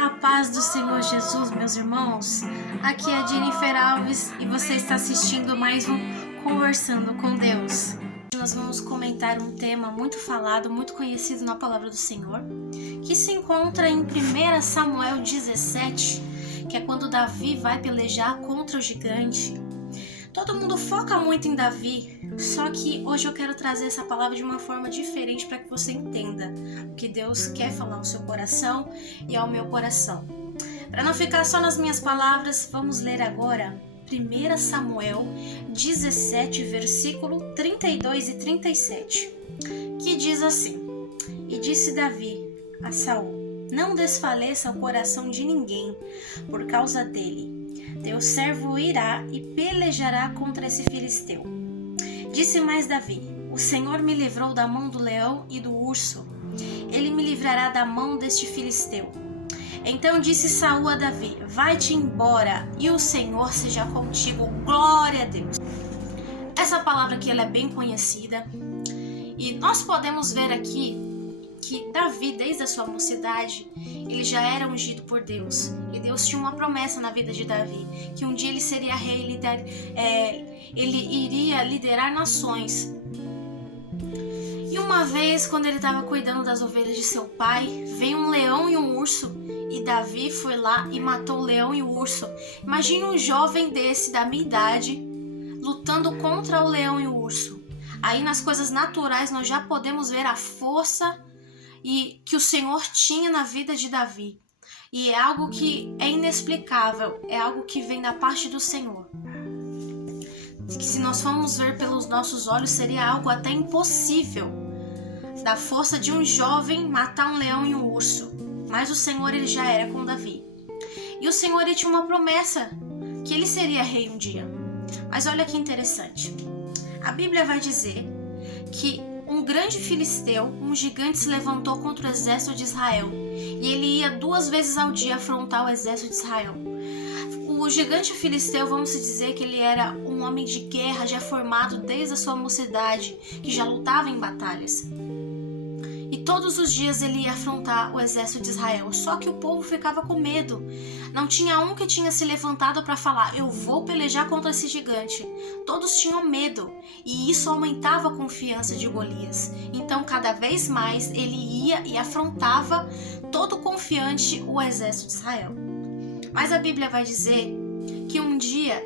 A paz do Senhor Jesus, meus irmãos. Aqui é a Jennifer Alves e você está assistindo mais um Conversando com Deus. Nós vamos comentar um tema muito falado, muito conhecido na palavra do Senhor, que se encontra em 1 Samuel 17, que é quando Davi vai pelejar contra o gigante. Todo mundo foca muito em Davi, só que hoje eu quero trazer essa palavra de uma forma diferente para que você entenda o que Deus quer falar ao seu coração e ao meu coração. Para não ficar só nas minhas palavras, vamos ler agora 1 Samuel 17, versículo 32 e 37, que diz assim: E disse Davi a Saul: Não desfaleça o coração de ninguém por causa dele. Teu servo irá e pelejará contra esse filisteu. Disse mais Davi: O Senhor me livrou da mão do leão e do urso. Ele me livrará da mão deste filisteu. Então disse Saul a Davi: Vai-te embora, e o Senhor seja contigo. Glória a Deus. Essa palavra aqui ela é bem conhecida. E nós podemos ver aqui que Davi, desde a sua mocidade, ele já era ungido por Deus. E Deus tinha uma promessa na vida de Davi, que um dia ele seria rei, ele iria liderar nações. E uma vez, quando ele estava cuidando das ovelhas de seu pai, veio um leão e um urso, e Davi foi lá e matou o leão e o urso. Imagine um jovem desse, da minha idade, lutando contra o leão e o urso. Aí nas coisas naturais nós já podemos ver a força e que o Senhor tinha na vida de Davi. E é algo que é inexplicável, é algo que vem da parte do Senhor. Que se nós formos ver pelos nossos olhos, seria algo até impossível, da força de um jovem matar um leão e um urso. Mas o Senhor ele já era com Davi. E o Senhor ele tinha uma promessa, que ele seria rei um dia. Mas olha que interessante. A Bíblia vai dizer que um grande filisteu, um gigante, se levantou contra o exército de Israel. E ele ia 2 vezes ao dia afrontar o exército de Israel. O gigante filisteu, vamos dizer que ele era um homem de guerra, já formado desde a sua mocidade, que já lutava em batalhas. E todos os dias ele ia afrontar o exército de Israel. Só que o povo ficava com medo. Não tinha um que tinha se levantado para falar: eu vou pelejar contra esse gigante. Todos tinham medo. E isso aumentava a confiança de Golias. Então cada vez mais ele ia e afrontava todo confiante o exército de Israel. Mas a Bíblia vai dizer que um dia,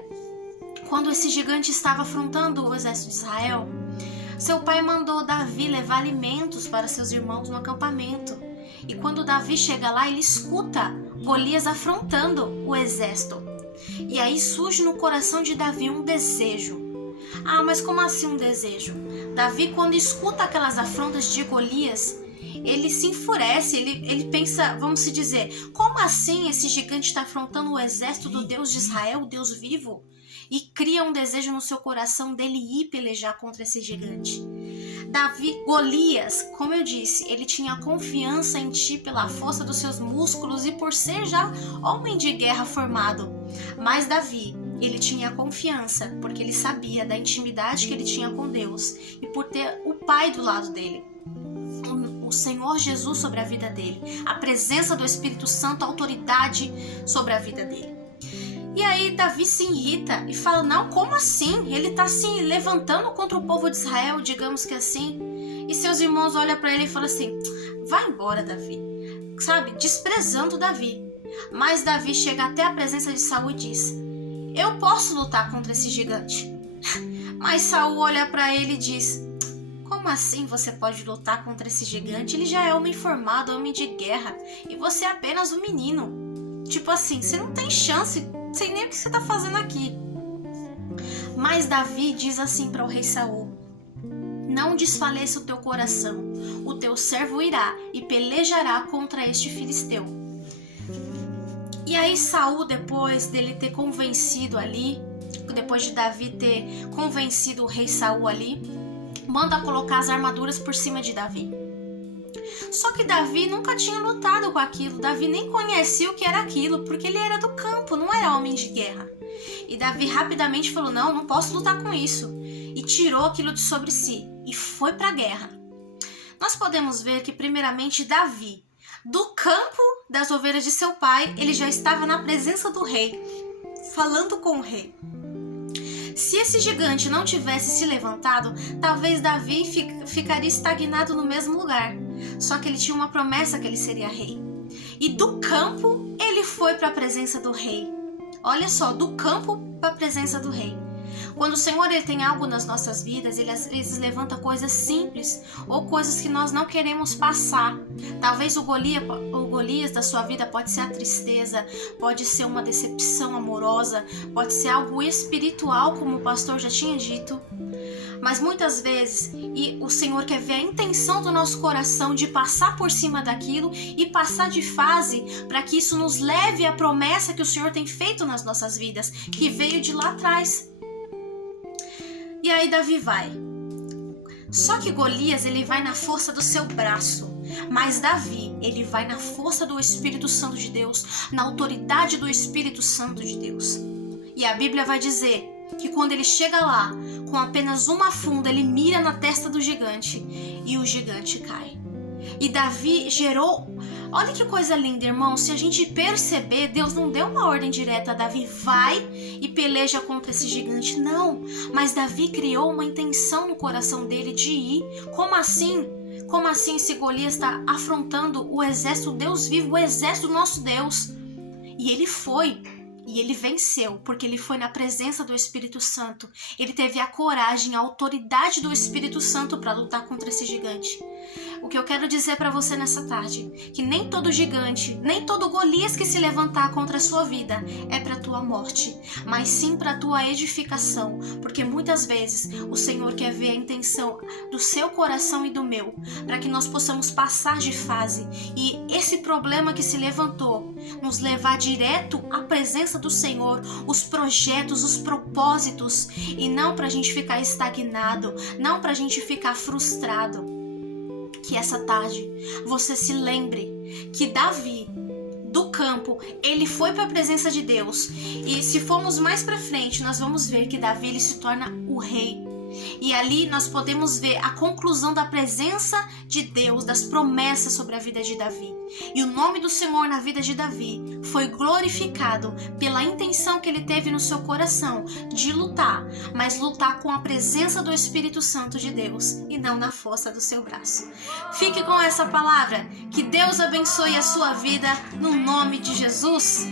quando esse gigante estava afrontando o exército de Israel, seu pai mandou Davi levar alimentos para seus irmãos no acampamento. E quando Davi chega lá, ele escuta Golias afrontando o exército. E aí surge no coração de Davi um desejo. Ah, mas como assim um desejo? Davi, quando escuta aquelas afrontas de Golias, ele se enfurece, ele pensa, vamos se dizer, como assim esse gigante está afrontando o exército do Deus de Israel, o Deus vivo? E cria um desejo no seu coração dele ir pelejar contra esse gigante. Golias, como eu disse, ele tinha confiança em ti pela força dos seus músculos e por ser já homem de guerra formado. Mas Davi, ele tinha confiança porque ele sabia da intimidade que ele tinha com Deus e por ter o Pai do lado dele. O Senhor Jesus sobre a vida dele, a presença do Espírito Santo, a autoridade sobre a vida dele. E aí Davi se irrita e fala: não, como assim? Ele está se levantando contra o povo de Israel, digamos que assim. E seus irmãos olham para ele e falam assim: vai embora, Davi. Sabe, desprezando Davi. Mas Davi chega até a presença de Saul e diz: eu posso lutar contra esse gigante. Mas Saul olha para ele e diz: como assim você pode lutar contra esse gigante? Ele já é homem formado, homem de guerra, e você é apenas um menino. Tipo assim, você não tem chance, sei nem o que você está fazendo aqui. Mas Davi diz assim para o rei Saul: não desfaleça o teu coração, o teu servo irá e pelejará contra este filisteu. E aí Saul, depois dele ter convencido ali, depois de Davi ter convencido o rei Saul ali, manda colocar as armaduras por cima de Davi. Só que Davi nunca tinha lutado com aquilo, Davi nem conhecia o que era aquilo, porque ele era do campo, não era homem de guerra. E Davi rapidamente falou: não posso lutar com isso. E tirou aquilo de sobre si e foi para a guerra. Nós podemos ver que primeiramente Davi, do campo das ovelhas de seu pai, ele já estava na presença do rei, falando com o rei. Se esse gigante não tivesse se levantado, talvez Davi ficaria estagnado no mesmo lugar. Só que ele tinha uma promessa que ele seria rei. E do campo, ele foi para a presença do rei. Olha só, do campo para a presença do rei. Quando o Senhor ele tem algo nas nossas vidas, ele às vezes levanta coisas simples ou coisas que nós não queremos passar. Talvez o Golias da sua vida pode ser a tristeza, pode ser uma decepção amorosa, pode ser algo espiritual, como o pastor já tinha dito. Mas muitas vezes o Senhor quer ver a intenção do nosso coração de passar por cima daquilo e passar de fase para que isso nos leve à promessa que o Senhor tem feito nas nossas vidas, que veio de lá atrás. E aí Davi vai. Só que Golias, ele vai na força do seu braço. Mas Davi, ele vai na força do Espírito Santo de Deus, na autoridade do Espírito Santo de Deus. E a Bíblia vai dizer que quando ele chega lá, com apenas uma funda, ele mira na testa do gigante e o gigante cai. E Davi gerou... Olha que coisa linda, irmão. Se a gente perceber, Deus não deu uma ordem direta a Davi, vai e peleja contra esse gigante. Não, mas Davi criou uma intenção no coração dele de ir. Como assim? Como assim se Golias está afrontando o exército do Deus vivo, o exército do nosso Deus? E ele foi. E ele venceu, porque ele foi na presença do Espírito Santo. Ele teve a coragem, a autoridade do Espírito Santo para lutar contra esse gigante. O que eu quero dizer para você nessa tarde, que nem todo gigante, nem todo Golias que se levantar contra a sua vida é para tua morte, mas sim para tua edificação, porque muitas vezes o Senhor quer ver a intenção do seu coração e do meu, para que nós possamos passar de fase e esse problema que se levantou nos levar direto à presença do Senhor, os projetos, os propósitos, e não para a gente ficar estagnado, não para a gente ficar frustrado. Que essa tarde você se lembre que Davi, do campo, ele foi para a presença de Deus. E se formos mais para frente, nós vamos ver que Davi ele se torna o rei. E ali nós podemos ver a conclusão da presença de Deus, das promessas sobre a vida de Davi. E o nome do Senhor na vida de Davi foi glorificado pela intenção que ele teve no seu coração de lutar, mas lutar com a presença do Espírito Santo de Deus e não na força do seu braço. Fique com essa palavra, que Deus abençoe a sua vida no nome de Jesus.